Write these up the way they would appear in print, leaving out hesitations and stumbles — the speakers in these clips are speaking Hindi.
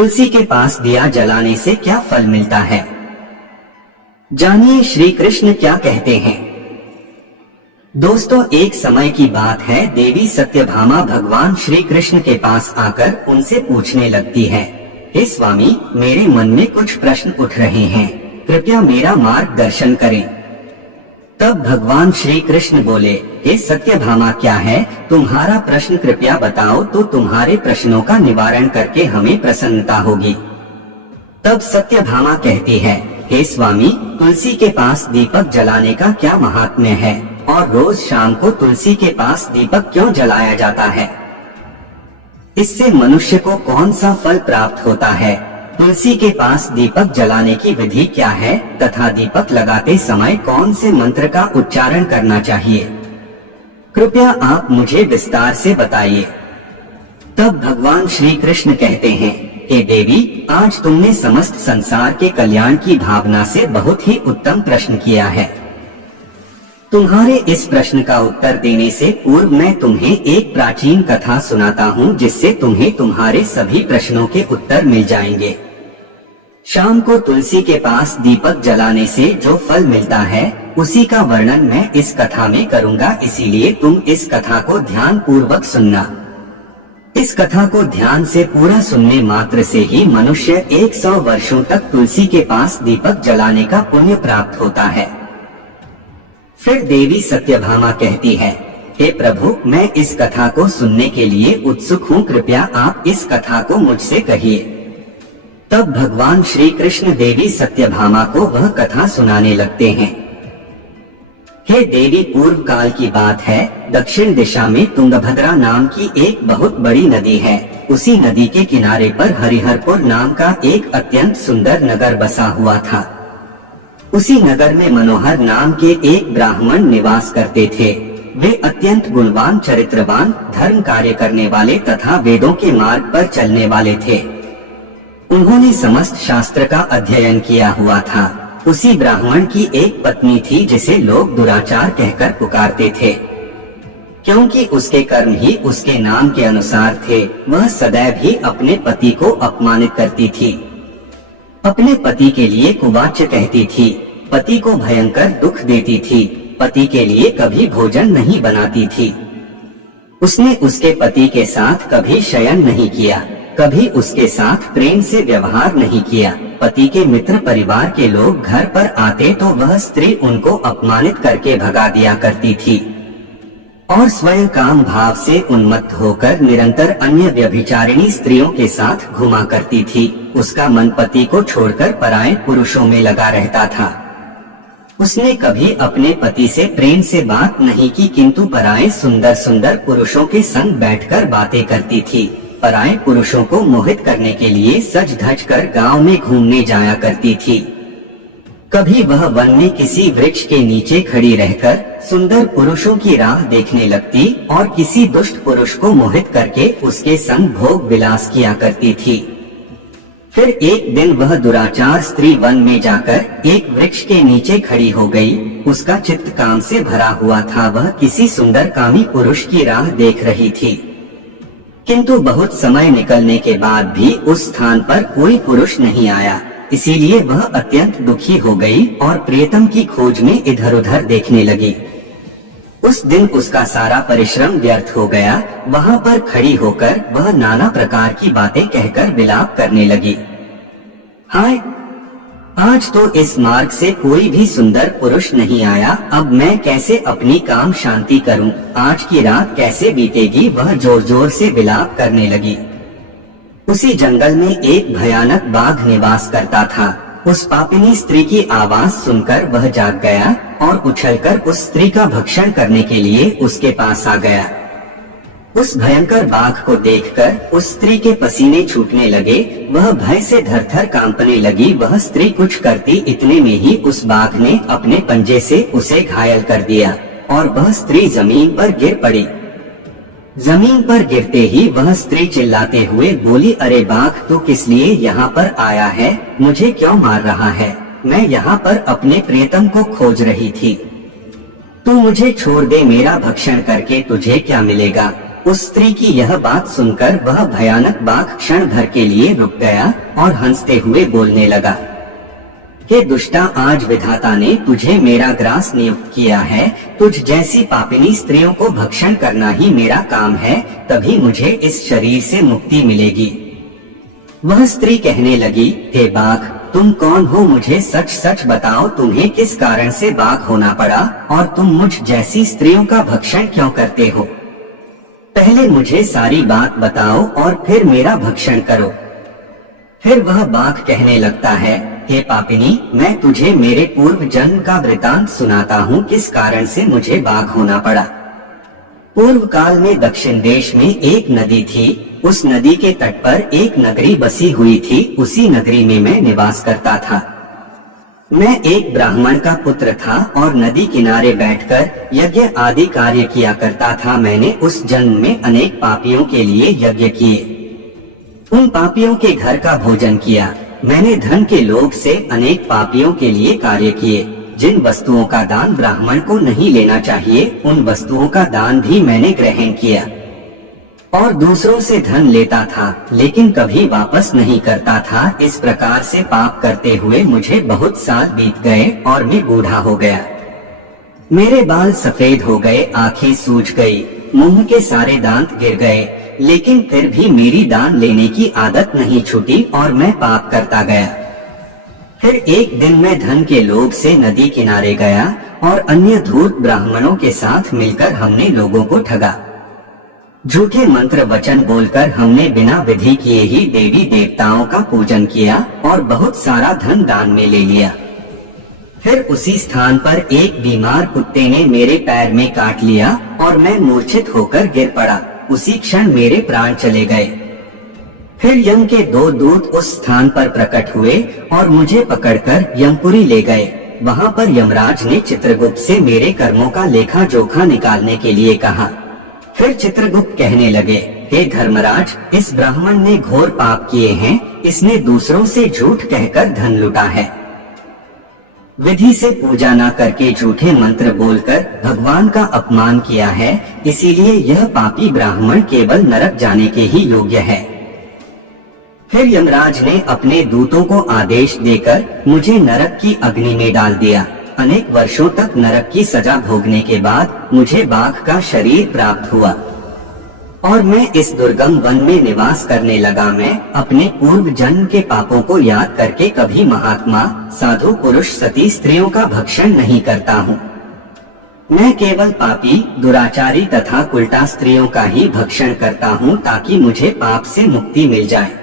तुलसी के पास दिया जलाने से क्या फल मिलता है? जानिए श्री कृष्ण क्या कहते हैं। दोस्तों, एक समय की बात है, देवी सत्यभामा भगवान श्री कृष्ण के पास आकर उनसे पूछने लगती है, हे स्वामी, मेरे मन में कुछ प्रश्न उठ रहे हैं, कृपया मेरा मार्गदर्शन करें। तब भगवान श्री कृष्ण बोले, हे सत्यभामा, क्या है तुम्हारा प्रश्न, कृपया बताओ तो तुम्हारे प्रश्नों का निवारण करके हमें प्रसन्नता होगी। तब सत्यभामा कहती है, हे स्वामी, तुलसी के पास दीपक जलाने का क्या महात्म्य है और रोज शाम को तुलसी के पास दीपक क्यों जलाया जाता है? इससे मनुष्य को कौन सा फल प्राप्त होता है? तुलसी के पास दीपक जलाने की विधि क्या है तथा दीपक लगाते समय कौन से मंत्र का उच्चारण करना चाहिए? कृपया आप मुझे विस्तार से बताइए। तब भगवान श्री कृष्ण कहते हैं, हे देवी, आज तुमने समस्त संसार के कल्याण की भावना से बहुत ही उत्तम प्रश्न किया है। तुम्हारे इस प्रश्न का उत्तर देने से पूर्व मैं तुम्हें एक प्राचीन कथा सुनाता हूँ, जिससे तुम्हें तुम्हारे सभी प्रश्नों के उत्तर मिल जाएंगे। शाम को तुलसी के पास दीपक जलाने से जो फल मिलता है, उसी का वर्णन मैं इस कथा में करूँगा, इसीलिए तुम इस कथा को ध्यान पूर्वक सुनना। इस कथा को ध्यान से पूरा सुनने मात्र से ही मनुष्य 100 वर्षों तक तुलसी के पास दीपक जलाने का पुण्य प्राप्त होता है। फिर देवी सत्यभामा कहती है, हे प्रभु, मैं इस कथा को सुनने के लिए उत्सुक हूँ, कृपया आप इस कथा को मुझसे कहिए। तब भगवान श्री कृष्ण देवी सत्यभामा को वह कथा सुनाने लगते हैं। हे देवी, पूर्व काल की बात है, दक्षिण दिशा में तुंगभद्रा नाम की एक बहुत बड़ी नदी है। उसी नदी के किनारे पर हरिहरपुर नाम का एक अत्यंत सुंदर नगर बसा हुआ था। उसी नगर में मनोहर नाम के एक ब्राह्मण निवास करते थे। वे अत्यंत गुणवान, चरित्रवान, धर्म कार्य करने वाले तथा वेदों के मार्ग पर चलने वाले थे। उन्होंने समस्त शास्त्र का अध्ययन किया हुआ था। उसी ब्राह्मण की एक पत्नी थी, जिसे लोग दुराचार कहकर पुकारते थे, क्योंकि उसके कर्म ही उसके नाम के अनुसार थे। वह सदैव ही अपने पति को अपमानित करती थी, अपने पति के लिए कुवाच्य कहती थी, पति को भयंकर दुख देती थी, पति के लिए कभी भोजन नहीं बनाती थी। उसने उसके पति के साथ कभी शयन नहीं किया, कभी उसके साथ प्रेम से व्यवहार नहीं किया। पति के मित्र परिवार के लोग घर पर आते तो वह स्त्री उनको अपमानित करके भगा दिया करती थी और स्वयं काम भाव से उन्मत्त होकर निरंतर अन्य व्यभिचारिणी स्त्रियों के साथ घुमा करती थी। उसका मन पति को छोड़कर पराये पुरुषों में लगा रहता था। उसने कभी अपने पति से प्रेम से बात नहीं की, किंतु पराये सुंदर सुंदर पुरुषों के संग बैठकर बातें करती थी। पराये पुरुषों को मोहित करने के लिए सज धज कर गाँव में घूमने जाया करती थी। कभी वह वन में किसी वृक्ष के नीचे खड़ी रहकर सुंदर पुरुषों की राह देखने लगती और किसी दुष्ट पुरुष को मोहित करके उसके संग भोग विलास किया करती थी। फिर एक दिन वह दुराचार स्त्री वन में जाकर एक वृक्ष के नीचे खड़ी हो गई। उसका चित्त काम से भरा हुआ था। वह किसी सुंदर कामी पुरुष की राह देख रही थी, किंतु बहुत समय निकलने के बाद भी उस स्थान पर कोई पुरुष नहीं आया। इसीलिए वह अत्यंत दुखी हो गई और प्रियतम की खोज में इधर उधर देखने लगी। उस दिन उसका सारा परिश्रम व्यर्थ हो गया। वहाँ पर खड़ी होकर वह नाना प्रकार की बातें कहकर विलाप करने लगी। हाय, आज तो इस मार्ग से कोई भी सुंदर पुरुष नहीं आया। अब मैं कैसे अपनी काम शांति करूं? आज की रात कैसे बीतेगी? वह जोर जोर से विलाप करने लगी। उसी जंगल में एक भयानक बाघ निवास करता था। उस पापिनी स्त्री की आवाज सुनकर वह जाग गया और उछलकर उस स्त्री का भक्षण करने के लिए उसके पास आ गया। उस भयंकर बाघ को देखकर उस स्त्री के पसीने छूटने लगे। वह भय से थर-थर कांपने लगी। वह स्त्री कुछ करती, इतने में ही उस बाघ ने अपने पंजे से उसे घायल कर दिया और वह स्त्री जमीन पर गिर पड़ी। जमीन पर गिरते ही वह स्त्री चिल्लाते हुए बोली, अरे बाघ, तू किस लिए यहाँ पर आया है? मुझे क्यों मार रहा है? मैं यहाँ पर अपने प्रियतम को खोज रही थी। तू मुझे छोड़ दे, मेरा भक्षण करके तुझे क्या मिलेगा? उस स्त्री की यह बात सुनकर वह भयानक बाघ क्षण भर के लिए रुक गया और हंसते हुए बोलने लगा, हे दुष्टा, आज विधाता ने तुझे मेरा ग्रास नियुक्त किया है। तुझ जैसी पापिनी स्त्रियों को भक्षण करना ही मेरा काम है, तभी मुझे इस शरीर से मुक्ति मिलेगी। वह स्त्री कहने लगी, हे बाघ, तुम कौन हो? मुझे सच सच बताओ, तुम्हें किस कारण से बाघ होना पड़ा और तुम मुझ जैसी स्त्रियों का भक्षण क्यों करते हो? पहले मुझे सारी बात बताओ और फिर मेरा भक्षण करो। फिर वह बाघ कहने लगता है, हे पापिनी, मैं तुझे मेरे पूर्व जन्म का वृतांत सुनाता हूँ, किस कारण से मुझे बाघ होना पड़ा। पूर्व काल में दक्षिण देश में एक नदी थी। उस नदी के तट पर एक नगरी बसी हुई थी। उसी नगरी में मैं निवास करता था। मैं एक ब्राह्मण का पुत्र था और नदी किनारे बैठकर यज्ञ आदि कार्य किया करता था। मैंने उस जन्म में अनेक पापियों के लिए यज्ञ किए, उन पापियों के घर का भोजन किया। मैंने धन के लोभ से अनेक पापियों के लिए कार्य किए। जिन वस्तुओं का दान ब्राह्मण को नहीं लेना चाहिए, उन वस्तुओं का दान भी मैंने ग्रहण किया और दूसरों से धन लेता था, लेकिन कभी वापस नहीं करता था। इस प्रकार से पाप करते हुए मुझे बहुत साल बीत गए और मैं बूढ़ा हो गया। मेरे बाल सफेद हो गए, आंखें सूज गई, मुंह के सारे दांत गिर गए, लेकिन फिर भी मेरी दान लेने की आदत नहीं छूटी और मैं पाप करता गया। फिर एक दिन मैं धन के लोभ से नदी किनारे गया और अन्य धूर्त ब्राह्मणों के साथ मिलकर हमने लोगों को ठगा। झूठे मंत्र वचन बोलकर हमने बिना विधि किए ही देवी देवताओं का पूजन किया और बहुत सारा धन दान में ले लिया। फिर उसी स्थान पर एक बीमार कुत्ते ने मेरे पैर में काट लिया और मैं मूर्छित होकर गिर पड़ा। उसी क्षण मेरे प्राण चले गए। फिर यम के 2 दूत उस स्थान पर प्रकट हुए और मुझे पकड़कर यमपुरी ले गए। वहाँ पर यमराज ने चित्रगुप्त से मेरे कर्मों का लेखा जोखा निकालने के लिए कहा। फिर चित्रगुप्त कहने लगे, हे धर्मराज, इस ब्राह्मण ने घोर पाप किए हैं। इसने दूसरों से झूठ कहकर धन लूटा है। विधि से पूजा न करके झूठे मंत्र बोलकर भगवान का अपमान किया है, इसीलिए यह पापी ब्राह्मण केवल नरक जाने के ही योग्य है। फिर यमराज ने अपने दूतों को आदेश देकर मुझे नरक की अग्नि में डाल दिया। अनेक वर्षों तक नरक की सजा भोगने के बाद मुझे बाघ का शरीर प्राप्त हुआ और मैं इस दुर्गम वन में निवास करने लगा। मैं अपने पूर्व जन्म के पापों को याद करके कभी महात्मा, साधु पुरुष, सती स्त्रियों का भक्षण नहीं करता हूँ। मैं केवल पापी, दुराचारी तथा उल्टा स्त्रियों का ही भक्षण करता हूँ, ताकि मुझे पाप से मुक्ति मिल जाए।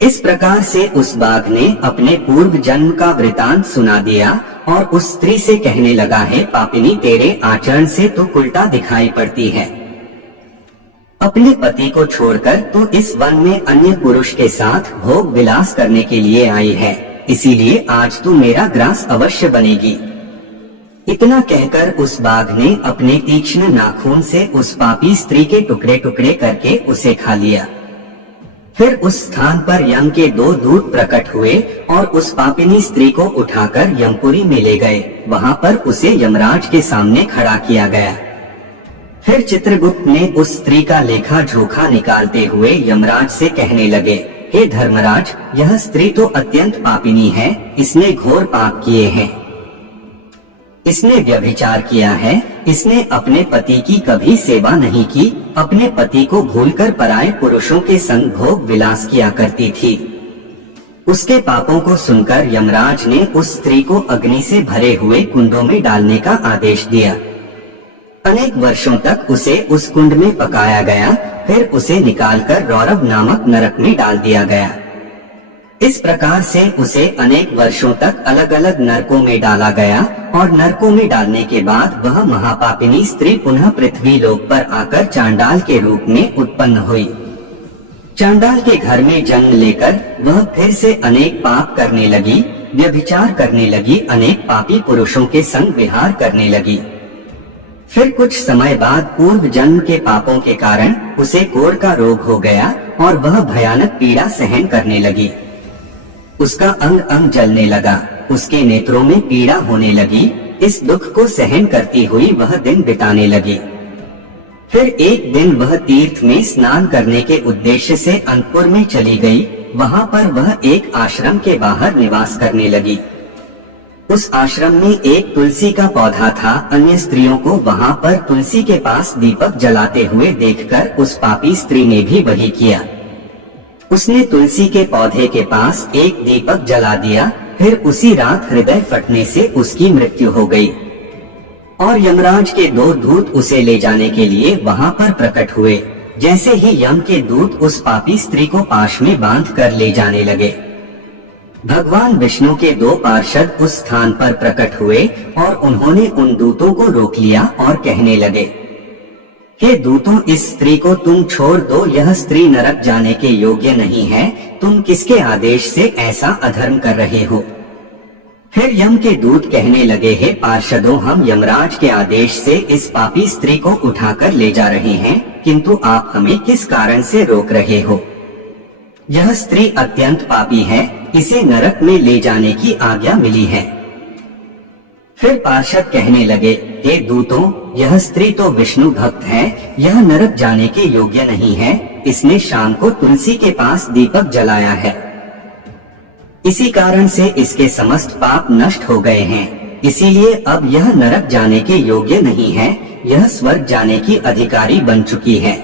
इस प्रकार से उस बाघ ने अपने पूर्व जन्म का वृतांत सुना दिया और उस स्त्री से कहने लगा, है पापिनी, तेरे आचरण से तो उल्टा दिखाई पड़ती है। अपने पति को छोड़कर तू इस वन में अन्य पुरुष के साथ भोग विलास करने के लिए आई है, इसीलिए आज तू मेरा ग्रास अवश्य बनेगी। इतना कहकर उस बाघ ने अपने तीक्ष्ण नाखून से उस पापी स्त्री के टुकड़े टुकड़े करके उसे खा लिया। फिर उस स्थान पर यम के 2 दूत प्रकट हुए और उस पापिनी स्त्री को उठाकर यमपुरी में ले गए। वहाँ पर उसे यमराज के सामने खड़ा किया गया। फिर चित्रगुप्त ने उस स्त्री का लेखा जोखा निकालते हुए यमराज से कहने लगे, हे धर्मराज, यह स्त्री तो अत्यंत पापिनी है। इसने घोर पाप किए हैं। इसने व्यभिचार किया है। इसने अपने पति की कभी सेवा नहीं की। अपने पति को भूलकर पराये पुरुषों के संग भोग विलास किया करती थी। उसके पापों को सुनकर यमराज ने उस स्त्री को अग्नि से भरे हुए कुंडों में डालने का आदेश दिया। अनेक वर्षों तक उसे उस कुंड में पकाया गया। फिर उसे निकालकर रौरव नामक नरक में डाल दिया गया। इस प्रकार से उसे अनेक वर्षों तक अलग अलग नरकों में डाला गया और नरकों में डालने के बाद वह महापापिनी स्त्री पुनः पृथ्वी लोक पर आकर चांडाल के रूप में उत्पन्न हुई। चांडाल के घर में जन्म लेकर वह फिर से अनेक पाप करने लगी, व्यभिचार करने लगी, अनेक पापी पुरुषों के संग विहार करने लगी। फिर कुछ समय बाद पूर्व जन्म के पापों के कारण उसे कोढ़ का रोग हो गया और वह भयानक पीड़ा सहन करने लगी। उसका अंग अंग जलने लगा, उसके नेत्रों में पीड़ा होने लगी। इस दुख को सहन करती हुई वह दिन बिताने लगी। फिर एक दिन वह तीर्थ में स्नान करने के उद्देश्य से अन्तपुर में चली गई। वहाँ पर वह एक आश्रम के बाहर निवास करने लगी। उस आश्रम में एक तुलसी का पौधा था। अन्य स्त्रियों को वहाँ पर तुलसी के पास दीपक जलाते हुए देखकर उस पापी स्त्री ने भी वही किया। उसने तुलसी के पौधे के पास एक दीपक जला दिया। फिर उसी रात हृदय फटने से उसकी मृत्यु हो गई और यमराज के 2 दूत उसे ले जाने के लिए वहाँ पर प्रकट हुए। जैसे ही यम के दूत उस पापी स्त्री को पाश में बांध कर ले जाने लगे, भगवान विष्णु के 2 पार्षद उस स्थान पर प्रकट हुए और उन्होंने उन दूतों को रोक लिया और कहने लगे, हे दूतों, इस स्त्री को तुम छोड़ दो। यह स्त्री नरक जाने के योग्य नहीं है। तुम किसके आदेश से ऐसा अधर्म कर रहे हो? फिर यम के दूत कहने लगे, हे पार्षदों, हम यमराज के आदेश से इस पापी स्त्री को उठाकर ले जा रहे हैं, किंतु आप हमें किस कारण से रोक रहे हो? यह स्त्री अत्यंत पापी है, इसे नरक में ले जाने की आज्ञा मिली है। फिर पार्षद कहने लगे, हे दूतों, यह स्त्री तो विष्णु भक्त है, यह नरक जाने के योग्य नहीं है। इसने शाम को तुलसी के पास दीपक जलाया है, इसी कारण से इसके समस्त पाप नष्ट हो गए हैं। इसीलिए अब यह नरक जाने के योग्य नहीं है, यह स्वर्ग जाने की अधिकारी बन चुकी है।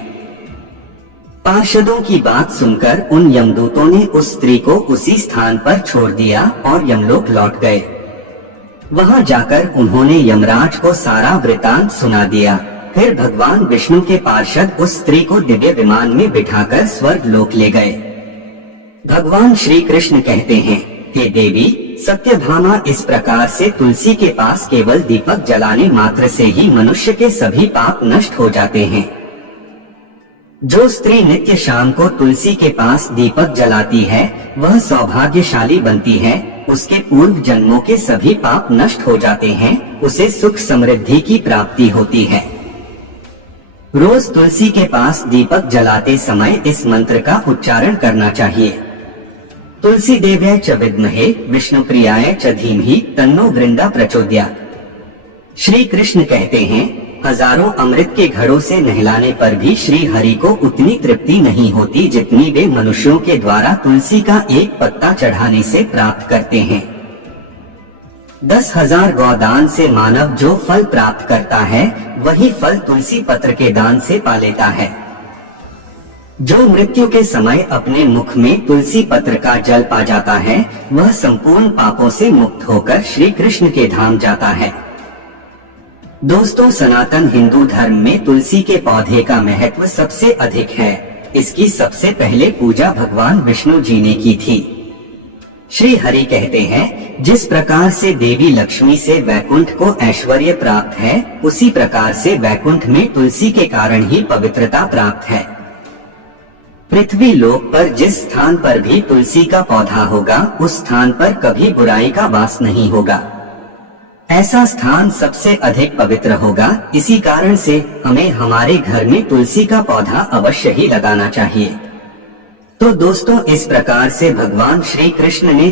पार्षदों की बात सुनकर उन यमदूतों ने उस स्त्री को उसी स्थान पर छोड़ दिया और यमलोक लौट गए। वहां जाकर उन्होंने यमराज को सारा वृतांत सुना दिया। फिर भगवान विष्णु के पार्षद उस स्त्री को दिव्य विमान में बिठाकर स्वर्ग लोक ले गए। भगवान श्री कृष्ण कहते हैं, हे देवी सत्यभामा, इस प्रकार से तुलसी के पास केवल दीपक जलाने मात्र से ही मनुष्य के सभी पाप नष्ट हो जाते हैं। जो स्त्री नित्य शाम को तुलसी के पास दीपक जलाती है, वह सौभाग्यशाली बनती है। उसके पूर्व जन्मों के सभी पाप नष्ट हो जाते हैं, उसे सुख समृद्धि की प्राप्ति होती है। रोज तुलसी के पास दीपक जलाते समय इस मंत्र का उच्चारण करना चाहिए। तुलसी देव्यै च विद्महे विष्णुप्रियाय च धीमहि तन्नो वृंदा प्रचोदयात्। श्री कृष्ण कहते हैं, हजारों अमृत के घड़ों से नहलाने पर भी श्री हरि को उतनी तृप्ति नहीं होती जितनी वे मनुष्यों के द्वारा तुलसी का एक पत्ता चढ़ाने से प्राप्त करते हैं। 10,000 गौदान से मानव जो फल प्राप्त करता है, वही फल तुलसी पत्र के दान से पा लेता है। जो मृत्यु के समय अपने मुख में तुलसी पत्र का जल पा जाता है, वह संपूर्ण पापों से मुक्त होकर श्री कृष्ण के धाम जाता है। दोस्तों, सनातन हिंदू धर्म में तुलसी के पौधे का महत्व सबसे अधिक है। इसकी सबसे पहले पूजा भगवान विष्णु जी ने की थी। श्री हरि कहते हैं, जिस प्रकार से देवी लक्ष्मी से वैकुंठ को ऐश्वर्य प्राप्त है, उसी प्रकार से वैकुंठ में तुलसी के कारण ही पवित्रता प्राप्त है। पृथ्वी लोक पर जिस स्थान पर भी तुलसी का पौधा होगा, उस स्थान पर कभी बुराई का वास नहीं होगा। ऐसा स्थान सबसे अधिक पवित्र होगा। इसी कारण से हमें हमारे घर में तुलसी का पौधा अवश्य ही लगाना चाहिए। तो दोस्तों, इस प्रकार से भगवान श्री कृष्ण ने